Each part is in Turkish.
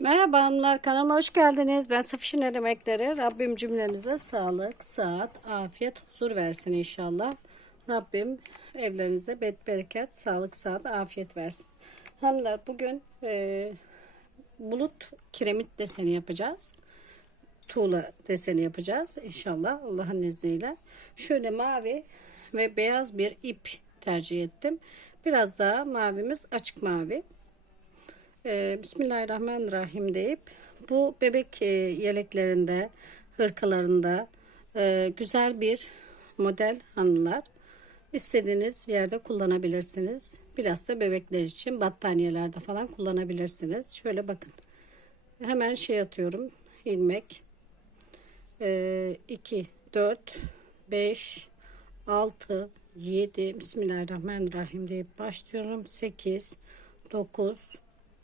Merhaba hanımlar kanalıma hoş geldiniz. Ben Safişin Emekleri. Rabbim cümlenize sağlık, sıhhat, afiyet, huzur versin inşallah. Rabbim evlerinize bet bereket, sağlık, sıhhat, afiyet versin. Hanımlar bugün e, bulut kiremit deseni yapacağız. Tuğla deseni yapacağız inşallah Allah'ın izniyle. Şöyle mavi ve beyaz bir ip tercih ettim. Biraz daha mavimiz açık mavi. Ee, Bismillahirrahmanirrahim deyip bu bebek e, yeleklerinde, hırkalarında e, güzel bir model hanımlar. İstediğiniz yerde kullanabilirsiniz. Biraz da bebekler için battaniyelerde falan kullanabilirsiniz. Şöyle bakın. Hemen şey atıyorum. ilmek. 2, 4, 5, 6, 7. Bismillahirrahmanirrahim deyip başlıyorum. 8, 9,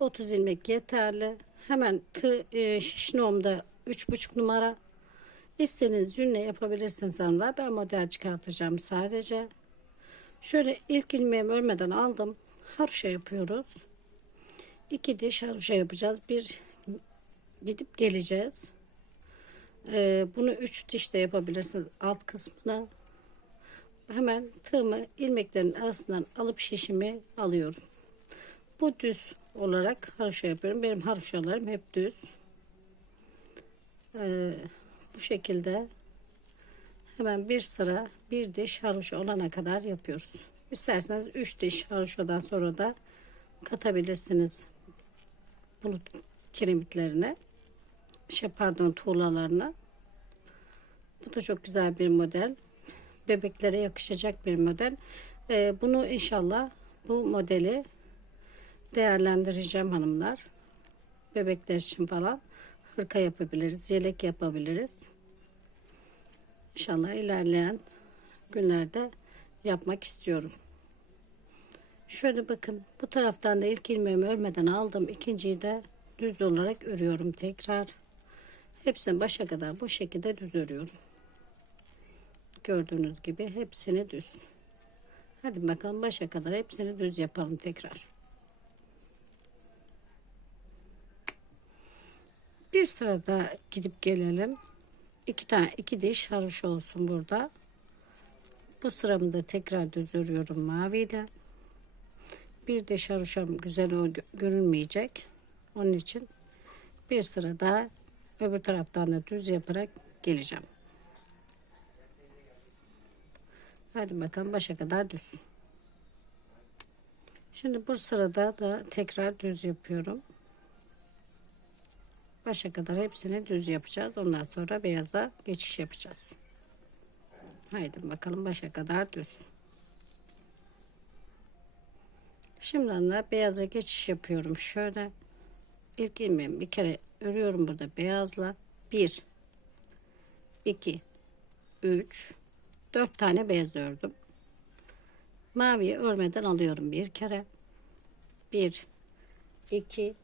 30 ilmek yeterli. Hemen tığ, e, şişnomda 3,5 numara. İstediğiniz yünle yapabilirsiniz hanımlar. Ben model çıkartacağım sadece. Şöyle ilk ilmeğimi örmeden aldım. Haroşa yapıyoruz. İki diş haroşa yapacağız. Bir gidip geleceğiz. Ee, bunu üç diş de yapabilirsiniz alt kısmına. Hemen tığımı ilmeklerin arasından alıp şişimi alıyorum. Bu düz olarak haroşa yapıyorum. Benim haroşalarım hep düz. Ee, bu şekilde hemen bir sıra bir diş haroşa olana kadar yapıyoruz. İsterseniz üç diş haroşadan sonra da katabilirsiniz bulut kiremitlerine. Şey pardon tuğlalarına. Bu da çok güzel bir model. Bebeklere yakışacak bir model. Ee, bunu inşallah bu modeli değerlendireceğim hanımlar. Bebekler için falan hırka yapabiliriz, yelek yapabiliriz. İnşallah ilerleyen günlerde yapmak istiyorum. Şöyle bakın bu taraftan da ilk ilmeğimi örmeden aldım. İkinciyi de düz olarak örüyorum tekrar. Hepsini başa kadar bu şekilde düz örüyorum. Gördüğünüz gibi hepsini düz. Hadi bakalım başa kadar hepsini düz yapalım tekrar. Bir sırada gidip gelelim. İki tane iki diş haroş olsun burada. Bu sıramı da tekrar düz örüyorum maviyle. Bir diş haroşam güzel görünmeyecek. Onun için bir sıra daha öbür taraftan da düz yaparak geleceğim. Hadi bakalım başa kadar düz. Şimdi bu sırada da tekrar düz yapıyorum. Başa kadar hepsini düz yapacağız. Ondan sonra beyaza geçiş yapacağız. Haydi bakalım başa kadar düz. Şimdi de beyaza geçiş yapıyorum. Şöyle ilk ilmeğimi bir kere örüyorum burada beyazla. 1 2 3 4 tane beyaz ördüm. Maviyi örmeden alıyorum bir kere. 1 2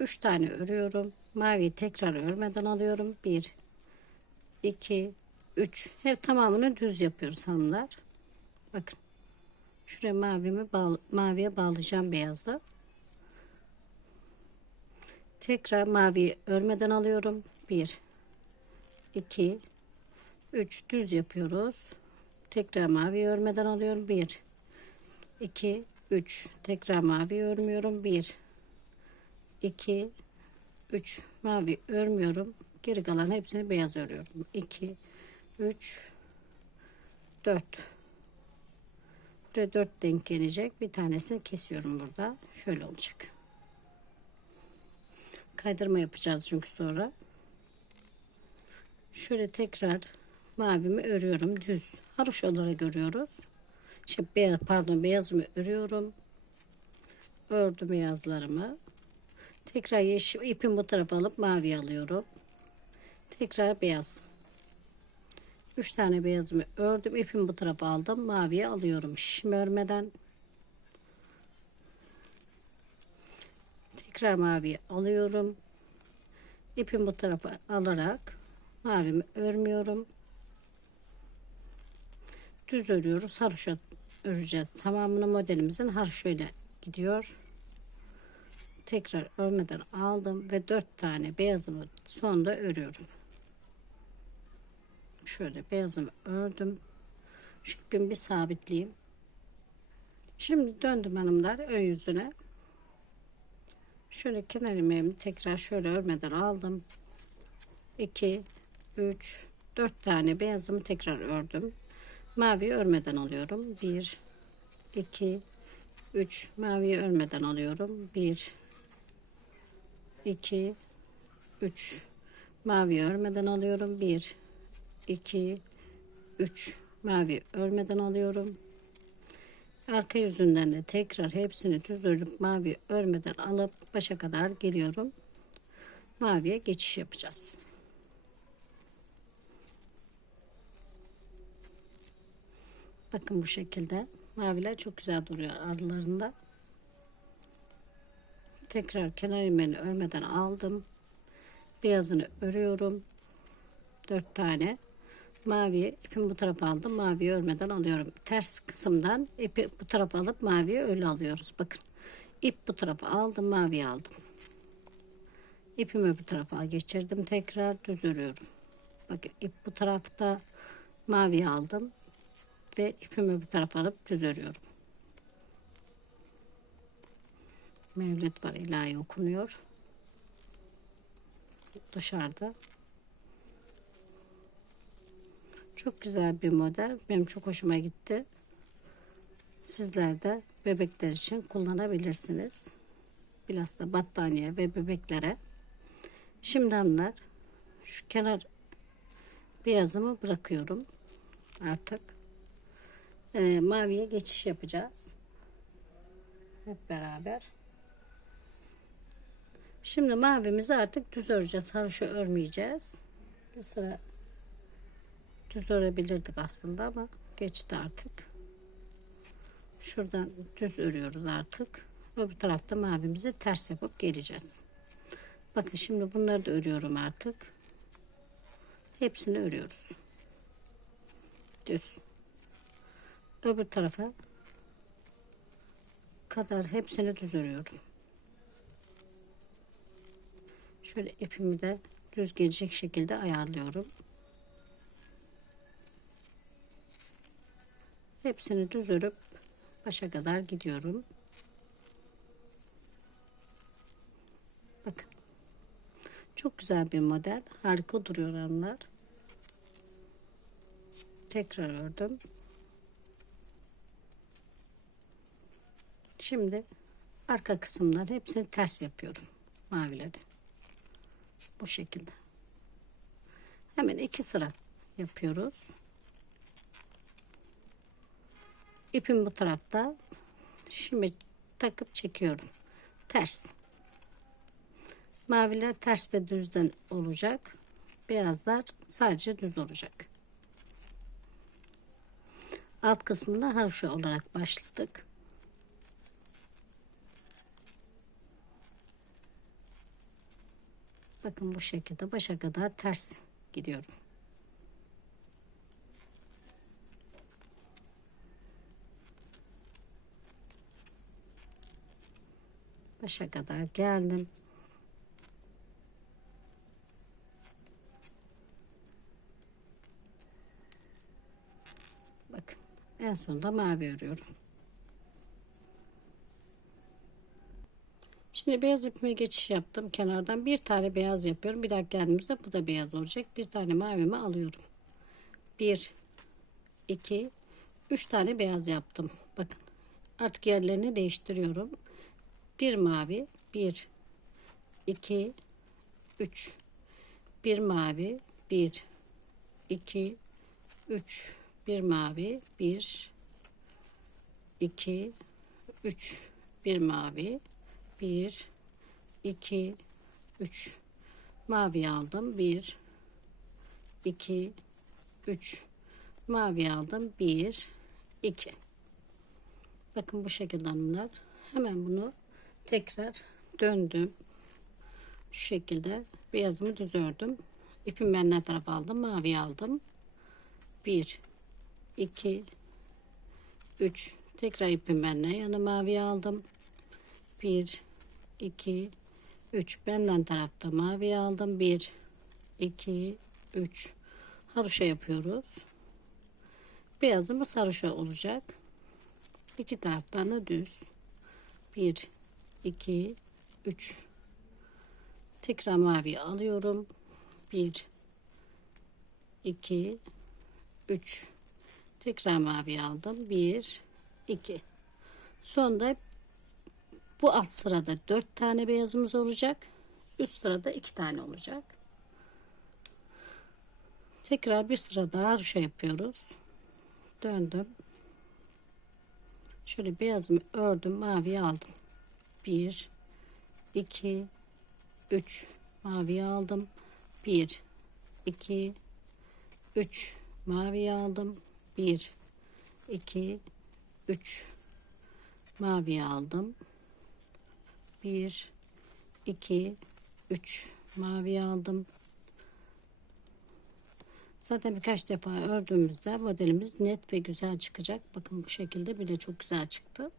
3 tane örüyorum. Mavi tekrar örmeden alıyorum. 1 2 3 hep tamamını düz yapıyoruz hanımlar. Bakın. Şuraya mavimi bağ, maviye bağlayacağım beyazı. Tekrar mavi örmeden alıyorum. 1 2 3 düz yapıyoruz. Tekrar mavi örmeden alıyorum. 1 2 3 tekrar mavi örmüyorum. 1 2 3 mavi örmüyorum. Geri kalan hepsini beyaz örüyorum. 2 3 4 Buraya 4 denk gelecek. Bir tanesini kesiyorum burada. Şöyle olacak. Kaydırma yapacağız çünkü sonra. Şöyle tekrar mavimi örüyorum. Düz. Haroş olarak örüyoruz. Şey, beyaz, pardon beyazımı örüyorum. Ördüm beyazlarımı Tekrar yeşil ipin bu tarafa alıp mavi alıyorum. Tekrar beyaz. 3 tane beyazımı ördüm. ipin bu tarafa aldım. Maviye alıyorum. Şişimi örmeden. Tekrar maviye alıyorum. İpin bu tarafa alarak mavimi örmüyorum. Düz örüyoruz. Haroşa öreceğiz. Tamamını modelimizin haroşa gidiyor. Tekrar örmeden aldım ve 4 tane beyazımı sonda örüyorum. Şöyle beyazımı ördüm. İpimi bir sabitleyeyim. Şimdi döndüm hanımlar ön yüzüne. Şöyle kenar ilmeğimi tekrar şöyle örmeden aldım. 2 3 4 tane beyazımı tekrar ördüm. Mavi örmeden alıyorum. 1 2 3 mavi örmeden alıyorum. 1 2 3 mavi örmeden alıyorum. 1 2 3 mavi örmeden alıyorum. Arka yüzünden de tekrar hepsini düz örüp mavi örmeden alıp başa kadar geliyorum. Maviye geçiş yapacağız. Bakın bu şekilde. Maviler çok güzel duruyor aralarında. Tekrar kenar ilmeğini örmeden aldım. Beyazını örüyorum. 4 tane. Mavi ipimi bu tarafa aldım. Mavi örmeden alıyorum. Ters kısımdan ipi bu tarafa alıp maviye öyle alıyoruz. Bakın. ip bu tarafa aldım. Maviye aldım. İpimi bu tarafa geçirdim. Tekrar düz örüyorum. Bakın ip bu tarafta maviye aldım. Ve ipimi bu tarafa alıp düz örüyorum. Mevlid var ilahi okunuyor. Dışarıda. Çok güzel bir model. Benim çok hoşuma gitti. Sizler de bebekler için kullanabilirsiniz. Biraz da battaniye ve bebeklere. Şimdi hanımlar şu kenar beyazımı bırakıyorum. Artık e, maviye geçiş yapacağız. Hep beraber. Şimdi mavimizi artık düz öreceğiz. Haroşa örmeyeceğiz. Bir sıra düz örebilirdik aslında ama geçti artık. Şuradan düz örüyoruz artık. Öbür tarafta mavimizi ters yapıp geleceğiz. Bakın şimdi bunları da örüyorum artık. Hepsini örüyoruz. Düz. Öbür tarafa kadar hepsini düz örüyorum. Şöyle ipimi de düz gelecek şekilde ayarlıyorum. Hepsini düz örüp başa kadar gidiyorum. Bakın. Çok güzel bir model. Harika duruyor hanımlar. Tekrar ördüm. Şimdi arka kısımlar hepsini ters yapıyorum. Mavileri. Bu şekilde. Hemen iki sıra yapıyoruz. İpim bu tarafta. Şimdi takıp çekiyorum. Ters. Maviler ters ve düzden olacak. Beyazlar sadece düz olacak. Alt kısmına haroşa olarak başladık. Bakın bu şekilde başa kadar ters gidiyorum. Başa kadar geldim. Bakın en sonunda mavi örüyorum. Şimdi beyaz ipime geçiş yaptım. Kenardan bir tane beyaz yapıyorum. Bir dakika geldiğimizde bu da beyaz olacak. Bir tane mavimi alıyorum. Bir, iki, üç tane beyaz yaptım. Bakın artık yerlerini değiştiriyorum. Bir mavi, bir, iki, üç. Bir mavi, bir, iki, üç. Bir mavi, bir, iki, üç. Bir mavi, 1 2 3 mavi aldım. 1 2 3 mavi aldım. 1 2 bakın bu şekilde hanımlar hemen bunu tekrar döndüm. Şu şekilde beyazımı düz ördüm. İpimi ben ne tarafa aldım? Mavi aldım. 1 2 3 tekrar ipim benle yanı mavi aldım? 1 2 3 benden tarafta mavi aldım. 1 2 3 haroşa yapıyoruz. Beyazımız haroşa olacak? İki taraftan da düz. 1 2 3 tekrar mavi alıyorum. 1 2 3 tekrar mavi aldım. 1 2 sonda bu alt sırada 4 tane beyazımız olacak. Üst sırada 2 tane olacak. Tekrar bir sıra daha şey yapıyoruz. Döndüm. Şöyle beyazımı ördüm mavi aldım. 1 2 3 mavi aldım. 1 2 3 mavi aldım. 1 2 3 mavi aldım 1 2 3 mavi aldım. Zaten birkaç defa ördüğümüzde modelimiz net ve güzel çıkacak. Bakın bu şekilde bile çok güzel çıktı.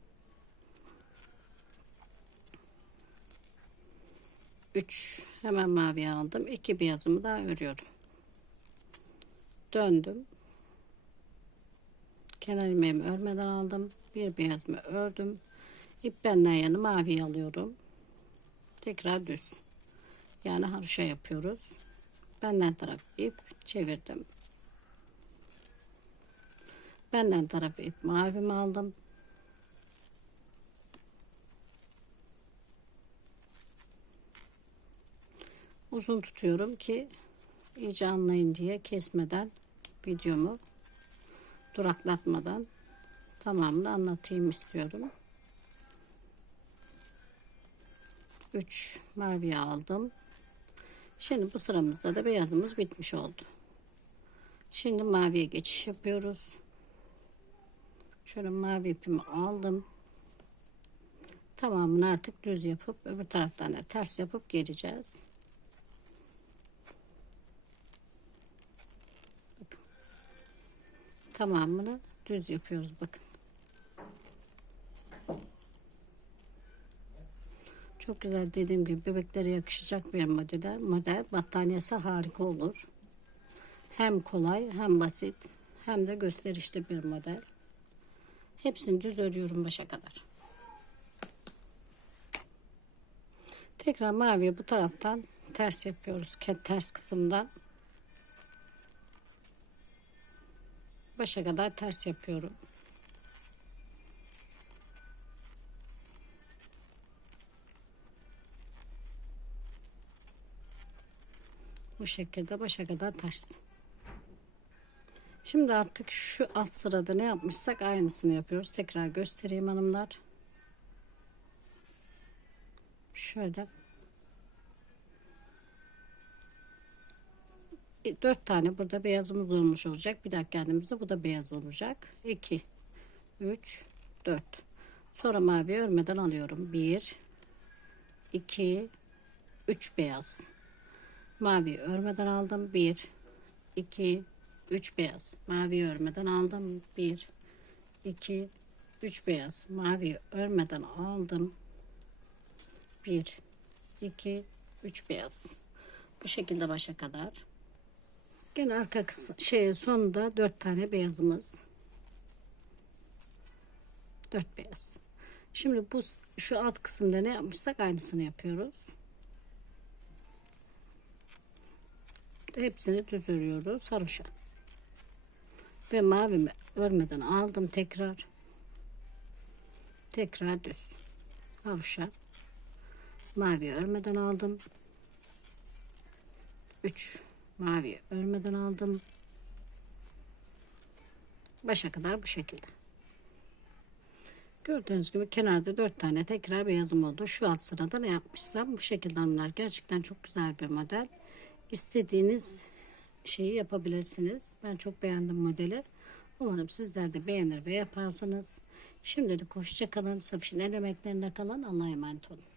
3 hemen mavi aldım. 2 beyazımı daha örüyorum. Döndüm. Kenar ilmeğimi örmeden aldım. Bir beyazımı ördüm ip benden yanı mavi alıyorum. Tekrar düz. Yani haroşa yapıyoruz. Benden taraf ip çevirdim. Benden taraf ip mavimi aldım. Uzun tutuyorum ki iyice anlayın diye kesmeden videomu duraklatmadan tamamını anlatayım istiyorum. 3 mavi aldım. Şimdi bu sıramızda da beyazımız bitmiş oldu. Şimdi maviye geçiş yapıyoruz. Şöyle mavi ipimi aldım. Tamamını artık düz yapıp öbür taraftan da ters yapıp geleceğiz. tamamını düz yapıyoruz bakın. Çok güzel dediğim gibi bebeklere yakışacak bir model. Model battaniyesi harika olur. Hem kolay hem basit hem de gösterişli bir model. Hepsini düz örüyorum başa kadar. Tekrar maviye bu taraftan ters yapıyoruz. Ters kısımdan başa kadar ters yapıyorum. Bu şekilde başa kadar ters. Şimdi artık şu alt sırada ne yapmışsak aynısını yapıyoruz. Tekrar göstereyim hanımlar. Şöyle 4 tane burada beyazımız olmuş olacak. Bir dakika geldiğimizde bu da beyaz olacak. 2 3 4 sonra mavi örmeden alıyorum. 1 2 3 beyaz mavi örmeden aldım. 1 2 3 beyaz mavi örmeden aldım. 1 2 3 beyaz mavi örmeden aldım. 1 2 3 beyaz bu şekilde başa kadar Gene arka kısım şey sonunda dört tane beyazımız. Dört beyaz. Şimdi bu şu alt kısımda ne yapmışsak aynısını yapıyoruz. Hepsini düz örüyoruz. Haroşa. Ve mavimi örmeden aldım tekrar. Tekrar düz. Haroşa. Mavi örmeden aldım. 3 mavi örmeden aldım. Başa kadar bu şekilde. Gördüğünüz gibi kenarda dört tane tekrar beyazım oldu. Şu alt sırada ne yapmışsam bu şekilde hanımlar. Gerçekten çok güzel bir model. İstediğiniz şeyi yapabilirsiniz. Ben çok beğendim modeli. Umarım sizler de beğenir ve yaparsınız. Şimdilik hoşça kalın. Safişin el emeklerinde kalın. Allah'a emanet olun.